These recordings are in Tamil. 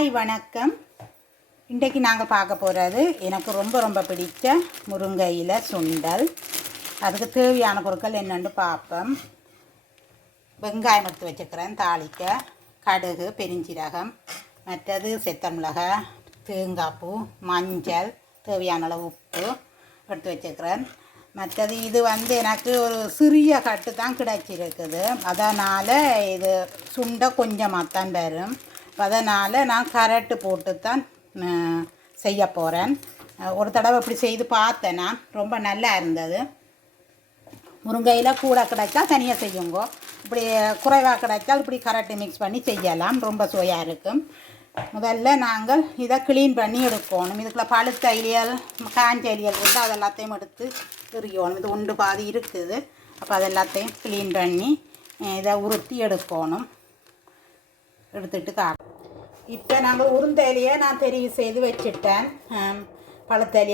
ஹாய் வணக்கம். இன்றைக்கு நாங்கள் பார்க்க போகிறது எனக்கு ரொம்ப ரொம்ப பிடித்த முருங்கையில் சுண்டல். அதுக்கு தேவையான பொருட்கள் என்னென்னு பார்ப்போம். வெங்காயம் எடுத்து வச்சுக்கிறேன் தாளிக்க கடுகு பெருஞ்சீரகம் மற்றது செத்த தேங்காய்ப்பூ மஞ்சள் தேவையான அளவு உப்பு எடுத்து வச்சுக்கிறேன். மற்றது இது வந்து எனக்கு ஒரு சிறிய கட்டு தான் கிடைச்சிருக்குது. அதனால் இது சுண்டை கொஞ்சமாக தான் வரும். அதனால் நான் கரட்டு போட்டு தான் செய்ய போகிறேன் ஒரு தடவை இப்படி செய்து பார்த்தேன் நான். ரொம்ப நல்லா இருந்தது. முருங்கையில் கூட கிடைச்சா தனியாக செய்யுங்க. இப்படி குறைவாக கிடைச்சால் இப்படி கரட்டு மிக்ஸ் பண்ணி செய்யலாம். ரொம்ப சுவையாக இருக்கும். முதல்ல நாங்கள் இதை க்ளீன் பண்ணி எடுக்கணும். இதுக்குள்ள பழுத்த இலியல் காஞ்ச இலியல் இருந்தால் அது எல்லாத்தையும் எடுத்து எறியணும் இது உண்டு பாதி இருக்குது. அப்போ அது எல்லாத்தையும் க்ளீன் பண்ணி இதை உருத்தி எடுக்கணும். எடுத்துட்டு கா இப்போ நாங்கள் உருந்தையிலேயே நான் தெரிவு செய்து வச்சுட்டேன். ஆம்,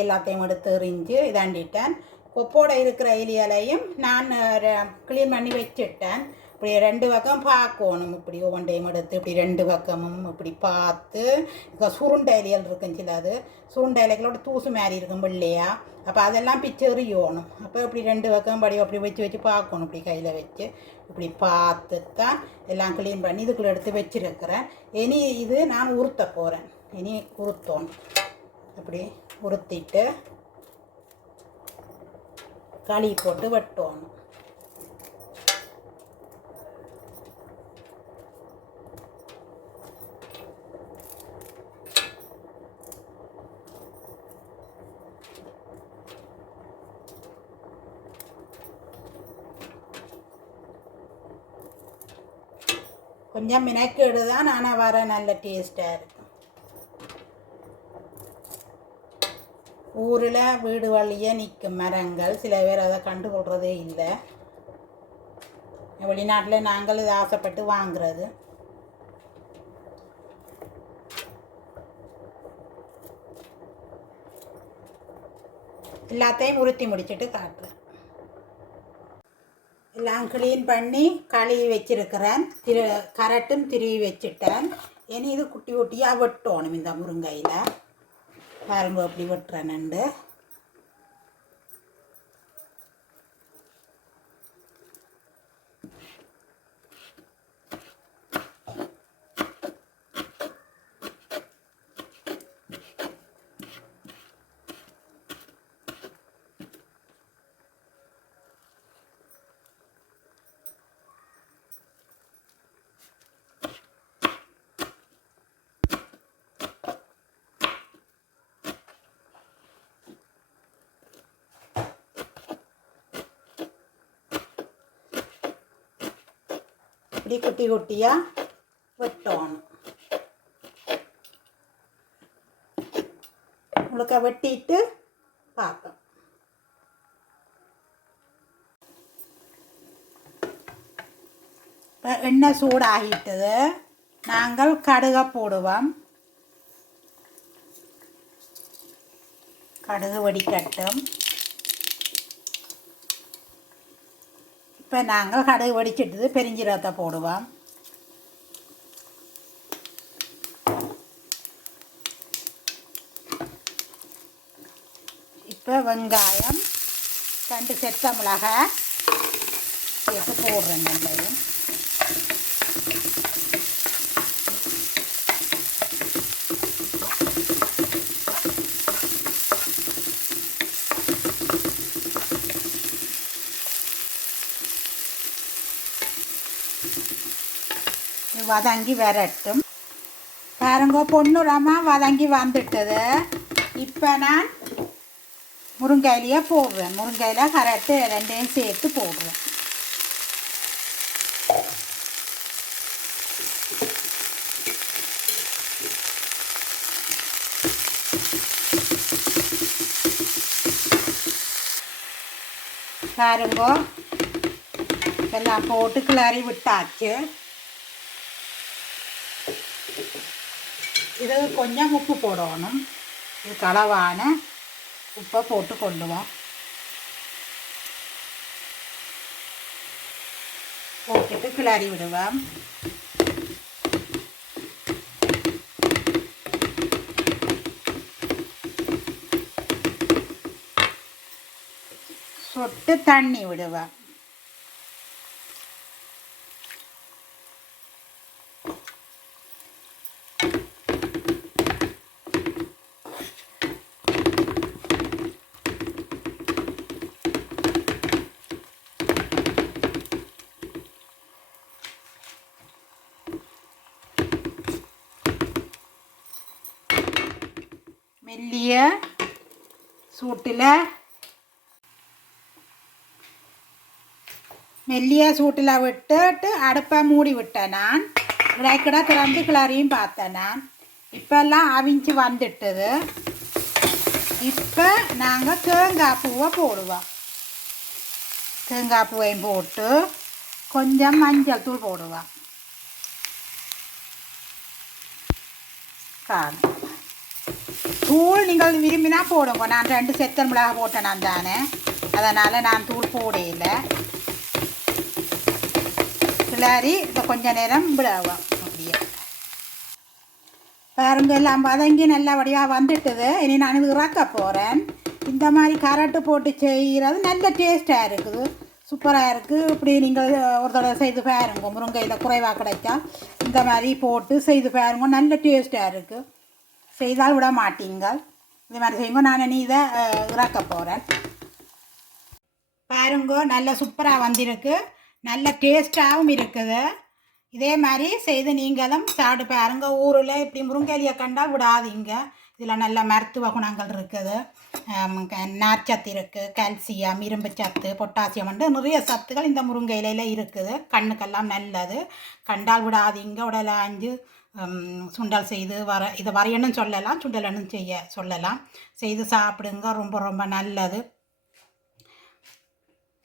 எல்லாத்தையும் எடுத்து எறிஞ்சு இதாண்டிட்டேன். கொப்போட இருக்கிற இலையலையும் நான் க்ளீன் பண்ணி வச்சுட்டேன். இப்படி ரெண்டு பக்கம் பார்க்கணும். இப்படி ஒவ்வொன்றையும் எடுத்து இப்படி ரெண்டு பக்கமும் இப்படி பார்த்து இப்போ சுருண்டை இலைகள் இருக்கும் சில அது. சுருண்டை இலைகளோட தூசு மாதிரி இருக்கும் பிள்ளையா. அப்போ அதெல்லாம் பிச்சு எறியணும். அப்போ இப்படி ரெண்டு பக்கம் படி அப்படி வச்சு வச்சு பார்க்கணும். இப்படி கையில் வச்சு இப்படி பார்த்து தான் எல்லாம் க்ளீன் பண்ணி இதுக்குள்ளே எடுத்து வச்சுருக்கிறேன். இனி இது நான் உறுத்த போகிறேன் இனி உறுத்தோணும் அப்படி உறுத்திட்டு களி போட்டு வெட்டணும். கொஞ்சம் மினக்கேடு தான் ஆனால் வர நல்ல டேஸ்ட்டாக இருக்கும் ஊரில் வீடு வழியே நிற்கும் மரங்கள். சில பேர் அதை கண்டுகொள்கிறதே இல்லை. வெளிநாட்டில் நாங்கள் இது ஆசைப்பட்டு வாங்குறது. எல்லாத்தையும் உருத்தி முடிச்சுட்டு காட்டுறேன். எல்லாம் க்ளீன் பண்ணி கழுவி வச்சிருக்கிறேன். திரு கரட்டும் திருவி வச்சுட்டேன். இனி இது குட்டி குட்டியாக வெட்டணும் இந்த முருங்கையில். பாருங்க அப்படி வெட்டுறேன்ண்டு இப்படி குட்டி குட்டியாக வெட்டணும். முழுக்க வெட்டிட்டு பார்ப்போம் எண்ணெய் சூடாகிட்டது. நாங்கள் கடுகை போடுவோம். கடுகு வெடிக்கட்டும். இப்போ நாங்கள் கடுகு வெடிச்சிட்டது பெருஞ்சீரகத்தை போடுவோம் இப்போ வெங்காயம் ரெண்டு செத்த மிளகாய் சேர்த்து போடுறேன் வெங்காயம் இது வதங்கி வரட்டும் பாருங்க பொண்ணுரமாக வதங்கி வந்துட்டது இப்போ நான் முருங்கையிலையே போடுறேன் முருங்கையில் கரெக்டு ரெண்டையும் சேர்த்து போடுறேன் பாருங்க எல்லாம் போட்டு கிளறி விட்டாச்சு இது கொஞ்சம் உப்பு போடணும் இதுக்கு அளவான உப்பை போட்டு கொள்ளுவோம் போட்டுட்டு கிளறி விடுவோம் சொட்டு தண்ணி விடுவேன் சூட்டில். மெல்லிய சூட்டில் விட்டுட்டு அடுப்பை மூடி விட்டேன் நான். இடைக்கிட திறந்து கிளறியும் பார்த்தேன் நான். இப்போல்லாம் அவிஞ்சு வந்துட்டது. இப்போ நாங்கள் தேங்காய் பூவை போடுவோம். தேங்காய் பூவையும் போட்டு கொஞ்சம் மஞ்சள் தூள் போடுவோம். காணும். தூள் நீங்கள் விரும்பினா போடுங்க. நான் ரெண்டு செத்தல் மிளகா போட்டேன் நான் தானே. அதனால் நான் தூள் போடையில கிளறி இதை கொஞ்ச நேரம் விடுவோம் அப்படியே. பாருங்க எல்லாம் வதங்கி நல்லபடியாக வந்துட்டுது. இனி நான் இது இறக்க போகிறேன் இந்த மாதிரி கரட்டு போட்டு செய்கிறது நல்ல டேஸ்ட்டாக இருக்குது. சூப்பராக இருக்குது இப்படி நீங்கள் ஒரு தடவை செய்து பாருங்க. முருங்கையில் குறைவாக கிடைச்சா இந்த மாதிரி போட்டு செய்து பாருங்க. நல்ல டேஸ்ட்டாக இருக்குது செய்தால் விட மாட்டீங்க இது மாதிரி செய்யுங்க. நான் இனி இதை இறக்க போகிறேன் பாருங்க நல்ல சூப்பராக வந்திருக்கு. நல்ல டேஸ்ட்டாகவும் இருக்குது. இதே மாதிரி செய்து நீங்களும் சாப்பிட்டு பாருங்க. ஊரில் இப்படி முருங்கைலியை கண்டால் விடாதீங்க. இதில் நல்ல மருத்துவ குணங்கள் இருக்குது. நார்ச்சத்து இருக்குது கால்சியம் இரும்பு சத்து பொட்டாசியம் வந்து நிறைய சத்துகள் இந்த முருங்கை இலையில் இருக்குது. கண்ணுக்கெல்லாம் நல்லது. கண்டால் விடாதீங்க. உடலை ஆஞ்சு சுண்டல் செய்து வர இதை வரையணும் சொல்லலாம் சுண்டலனும் செய்ய சொல்லலாம். செய்து சாப்பிடுங்க ரொம்ப ரொம்ப நல்லது.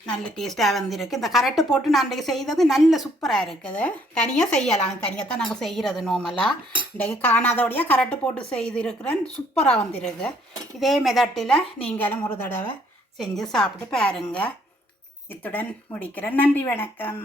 நல்ல டேஸ்ட்டாக வந்திருக்கு. இந்த கரெக்டு போட்டு நான் இன்றைக்கு செய்தது நல்ல சூப்பராக இருக்குது. தனியாக செய்யலாம். தனியாக தான் நாங்கள் செய்கிறது நோமலாக இன்றைக்கு காணாதோடையாக கரெக்டு போட்டு செய்திருக்கிறேன். சூப்பராக வந்திருக்கு. இதே மெதட்டில் நீங்களும் ஒரு தடவை செஞ்சு சாப்பிட்டு பாருங்க. இத்துடன் முடிக்கிறேன். நன்றி வணக்கம்.